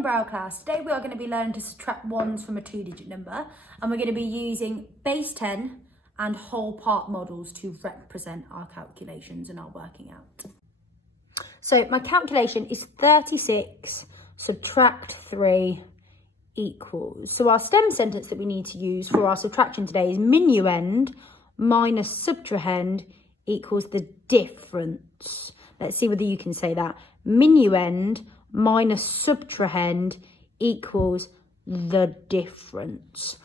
morning, Braille class. Today we are going to be learning to subtract ones from a two-digit number, and we're going to be using base 10 and whole part models to represent our calculations and our working out. So my calculation is 36 subtract 3 equals. So our stem sentence that we need to use for our subtraction today is minuend minus subtrahend equals the difference. Let's see whether you can say that. Minuend minus subtrahend equals the difference.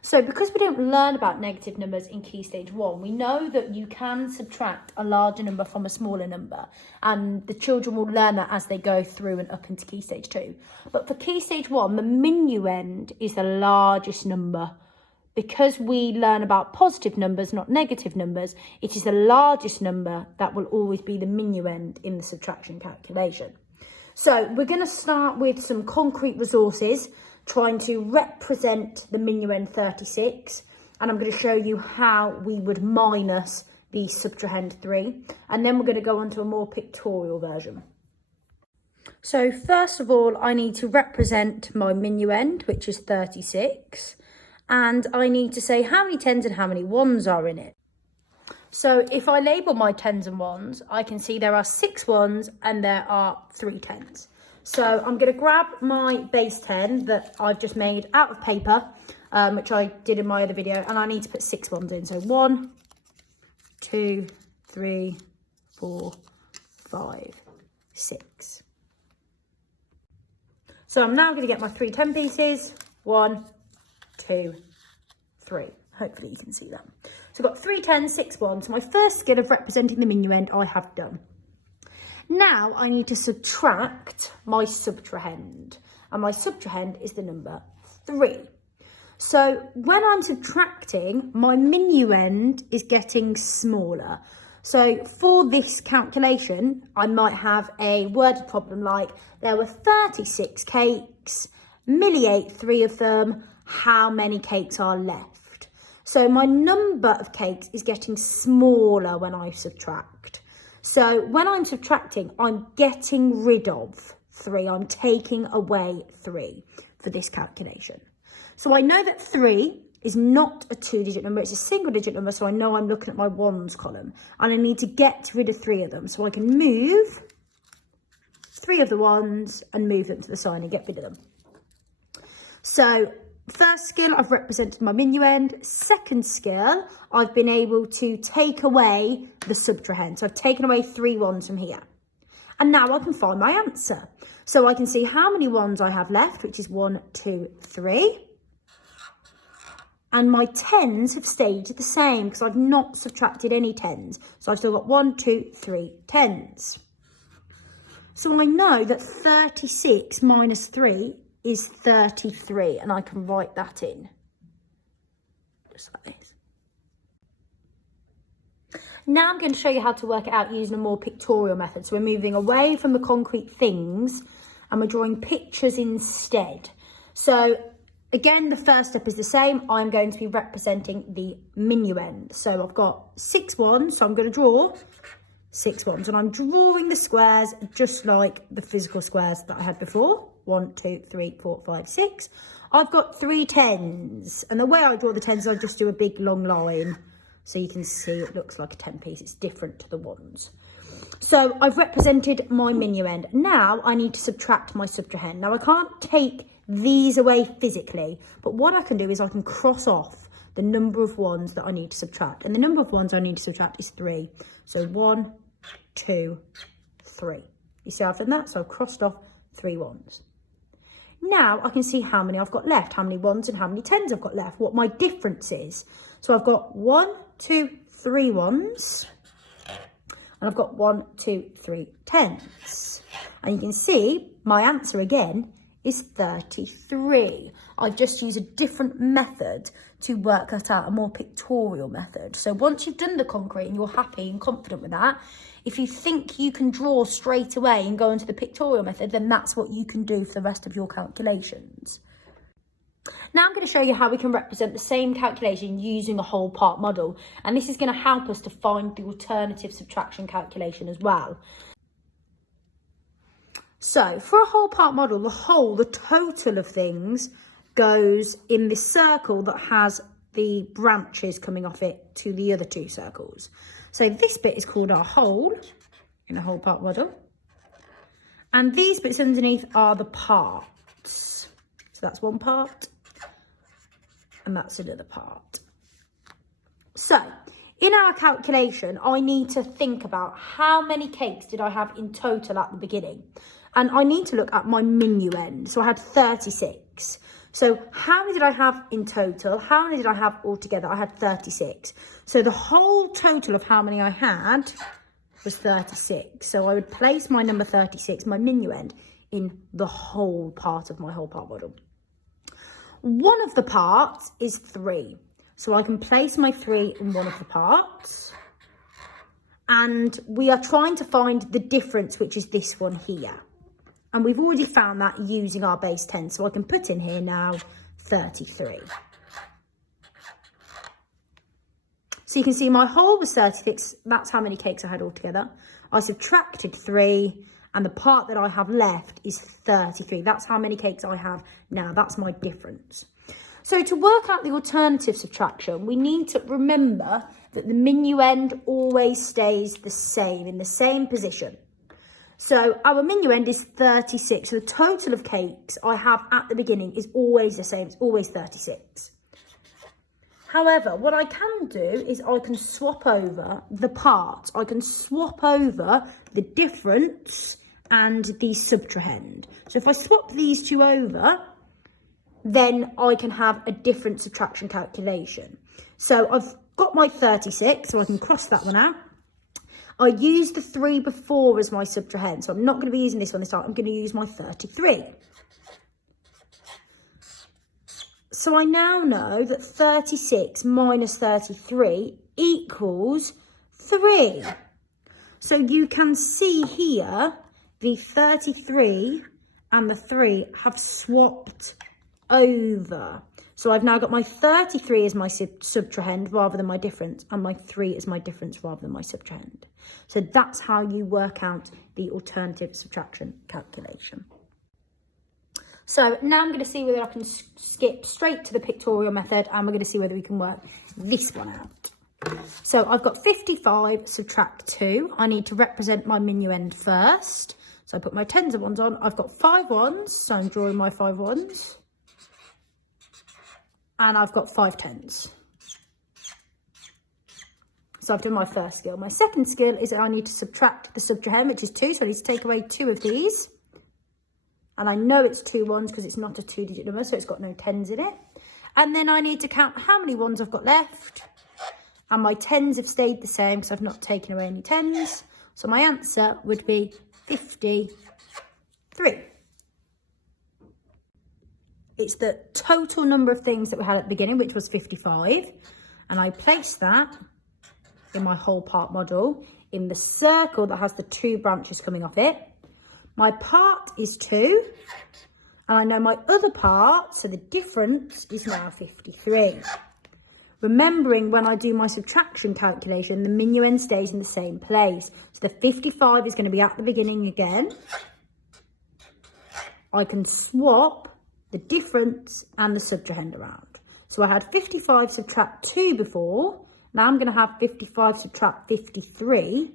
So because we don't learn about negative numbers in Key Stage 1, we know that you can subtract a larger number from a smaller number, and the children will learn that as they go through and up into Key Stage 2. But for Key Stage 1, the minuend is the largest number. Because we learn about positive numbers, not negative numbers, it is the largest number that will always be the minuend in the subtraction calculation. So we're going to start with some concrete resources, trying to represent the minuend 36, and I'm going to show you how we would minus the subtrahend 3, and then we're going to go on to a more pictorial version. So first of all, I need to represent my minuend, which is 36, and I need to say how many tens and how many ones are in it. So if I label my tens and ones, I can see there are 6 ones and there are 3 tens. So I'm going to grab my base 10 that I've just made out of paper, which I did in my other video, and I need to put 6 ones in. So 1, 2, 3, 4, 5, 6. So I'm now going to get my 3 10 pieces. 1, 2, 3. Hopefully you can see that. So I've got 3 tens, 6 ones. So my first skill of representing the minuend I have done. Now I need to subtract my subtrahend, and my subtrahend is the number 3. So when I'm subtracting, my minuend is getting smaller. So for this calculation, I might have a worded problem like, there were 36 cakes, Millie ate 3 of them, how many cakes are left? So my number of cakes is getting smaller when I subtract. So when I'm subtracting, I'm getting rid of 3. I'm taking away 3 for this calculation. So I know that 3 is not a two-digit number, it's a single-digit number, so I know I'm looking at my ones column, and I need to get rid of 3 of them. So I can move 3 of the ones and move them to the side and get rid of them. So first skill, I've represented my minuend. Second skill, I've been able to take away the subtrahend. So I've taken away 3 ones from here. And now I can find my answer. So I can see how many ones I have left, which is 1, 2, 3. And my tens have stayed the same because I've not subtracted any tens. So I've still got 1, 2, 3 tens. So I know that 36 minus 3 is 33, and I can write that in just like this. Now I'm going to show you how to work it out using a more pictorial method. So we're moving away from the concrete things and we're drawing pictures instead. So again, the first step is the same. I'm going to be representing the minuend. So I've got 6 ones, so I'm going to draw 6 ones, and I'm drawing the squares just like the physical squares that I had before. 1, 2, 3, 4, 5, 6. I've got 3 tens, and the way I draw the tens, I just do a big long line, so you can see it looks like a 10 piece. It's different to the ones. So I've represented my minuend. Now I need to subtract my subtrahend. Now I can't take these away physically, but what I can do is I can cross off the number of ones that I need to subtract, and the number of ones I need to subtract is 3. So 1, 2, 3. You see I've done that? So I've crossed off 3 ones. Now I can see how many I've got left, how many ones and how many tens I've got left, what my difference is. So I've got 1, 2, 3 ones, and I've got 1, 2, 3 tens. And you can see my answer again is 33. I just use a different method to work that out, a more pictorial method. So once you've done the concrete and you're happy and confident with that, if you think you can draw straight away and go into the pictorial method, then that's what you can do for the rest of your calculations. Now I'm going to show you how we can represent the same calculation using a whole part model, and this is going to help us to find the alternative subtraction calculation as well. So for a whole part model, the total of things goes in this circle that has the branches coming off it to the other two circles. So this bit is called our whole in a whole part model. And these bits underneath are the parts. So that's one part and that's another part. So in our calculation, I need to think about how many cakes did I have in total at the beginning. And I need to look at my minuend. So I had 36. So how many did I have in total? How many did I have altogether? I had 36. So the whole total of how many I had was 36. So I would place my number 36, my minuend, in the whole part of my whole part model. One of the parts is 3. So I can place my 3 in one of the parts. And we are trying to find the difference, which is this one here. And we've already found that using our base 10. So I can put in here now 33. So you can see my whole was 36. That's how many cakes I had altogether. I subtracted 3. And the part that I have left is 33. That's how many cakes I have now. That's my difference. So to work out the alternative subtraction, we need to remember that the minuend always stays the same, in the same position. So our minuend is 36. So the total of cakes I have at the beginning is always the same. It's always 36. However, what I can do is I can swap over the parts. I can swap over the difference and the subtrahend. So if I swap these two over, then I can have a different subtraction calculation. So I've got my 36, so I can cross that one out. I used the 3 before as my subtrahend, so I'm not going to be using this one this time. I'm going to use my 33. So I now know that 36 minus 33 equals 3. So you can see here the 33 and the 3 have swapped over. So I've now got my 33 as my subtrahend rather than my difference, and my 3 as my difference rather than my subtrahend. So that's how you work out the alternative subtraction calculation. So now I'm going to see whether I can skip straight to the pictorial method, and we're going to see whether we can work this one out. So I've got 55 subtract 2. I need to represent my minuend first. So I put my tens of ones on. I've got 5 ones, so I'm drawing my 5 ones. And I've got 5 tens. So I've done my first skill. My second skill is that I need to subtract the subtrahend, which is 2. So I need to take away 2 of these. And I know it's 2 ones because it's not a 2-digit number, so it's got no tens in it. And then I need to count how many ones I've got left. And my tens have stayed the same because I've not taken away any tens. So my answer would be 53. It's the total number of things that we had at the beginning, which was 55. And I placed that in my whole part model in the circle that has the 2 branches coming off it. My part is 2. And I know my other part, so the difference is now 53. Remembering when I do my subtraction calculation, the minuend stays in the same place. So the 55 is going to be at the beginning again. I can swap the difference and the subtrahend around. So I had 55 subtract 2 before. Now I'm going to have 55 subtract 53.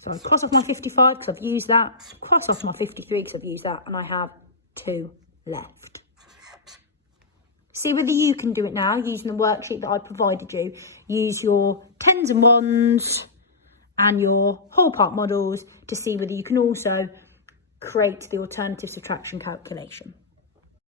So I cross off my 55 because I've used that. Cross off my 53 because I've used that. And I have 2 left. See whether you can do it now using the worksheet that I provided you. Use your tens and ones and your whole part models to see whether you can also create the alternative subtraction calculation.